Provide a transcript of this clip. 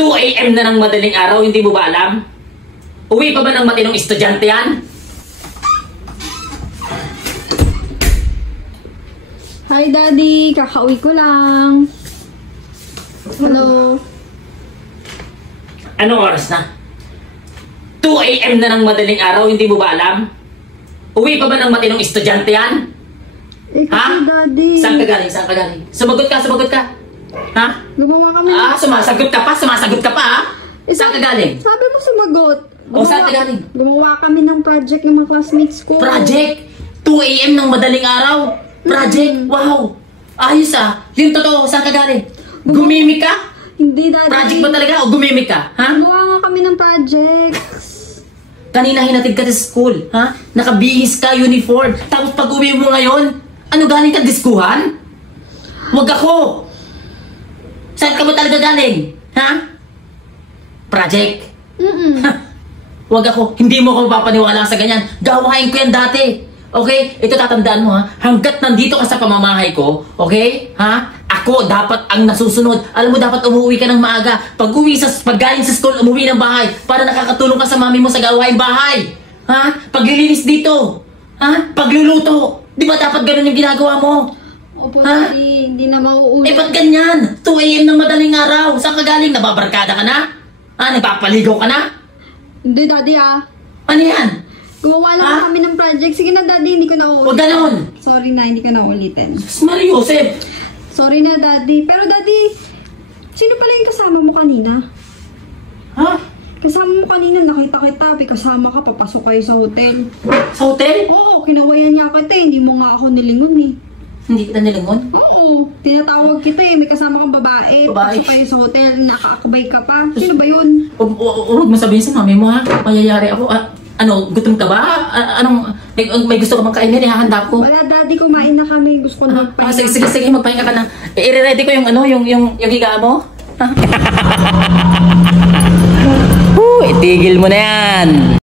2 AM na ng madaling araw, hindi mo ba alam? Uwi pa ba ng matinong estudyante yan? Hi, Daddy. Kakauwi ko lang. Hello. Anong oras na? 2 AM na ng madaling araw, hindi mo ba alam? Uwi pa ba ng matinong estudyante yan? Kasi, Daddy. Saan ka galing? Saan ka galing? Sumagot ka, sumagot ka. Ha? Gumawa kami. Sumasagot ka pa, ha? Saan ka galing? Sabi mo sumagot. Saan ka galing? Gumawa kami ng project ng mga classmates ko. Project? 2 AM ng madaling araw? Project? Wow! Ayos Yung totoo, saan ka galing? Gumimik ka? Hindi, Daddy. Project ba talaga o gumimik ka? Ha? Gumawa nga kami ng project. Kanina hinatid ka sa school, ha? Nakabihis ka, uniform. Tapos pag uwi mo ngayon, ano galing ka diskuhan? Wag ako! Saan ka ba talaga galing? Ha? Project? Wag ako. Hindi mo ako mapapaniwala sa ganyan. Gawain ko yan dati. Okay? Ito tatandaan mo, ha? Hanggat nandito ka sa pamamahay ko, okay? Ha? Ako dapat ang nasusunod. Alam mo, dapat umuwi ka ng maaga. Pag galing sa school, umuwi ng bahay para nakakatulong ka sa mami mo sa gawain bahay. Ha? Paglilinis dito. Ha? Pagluluto. Di ba dapat ganun yung ginagawa mo? Opo, Daddy. Hindi na mauulit. Ba't ganyan? 2 AM ng madaling araw. Saan ka galing? Nababarkada ka na? Nagpapaligaw ka na? Hindi, Daddy, Ano yan? Gumawa lang kami ng project. Sige na, Daddy. Hindi ko na uulitin. Huwag ganun. Sorry na, hindi ko na uulitin. Mari, Joseph. Sorry na, Daddy. Pero, Daddy, sino pala yung kasama mo kanina? Ha? Kasama mo kanina, nakita kita. Kasama ka, papasok kayo sa hotel. Sa hotel? Oo, kinawayan niya kita. Hindi mo nga ako nilingon eh. Hindi kita nilingon? Oo, tinatawag kita eh. May kasama kang babae. Pasok kayo sa hotel, nakaakabay ka pa. Sino ba yun? Huwag mo sabihin sa mami mo, ha? Mayayari ako. Gutom ka ba? May gusto ka bang kainin? Ihahanda ko. Wala, Daddy, kumain na kami. Gusto ko na magpahinga. Sige, magpahinga ka na. I-ready ko yung higa mo. Itigil mo na yan.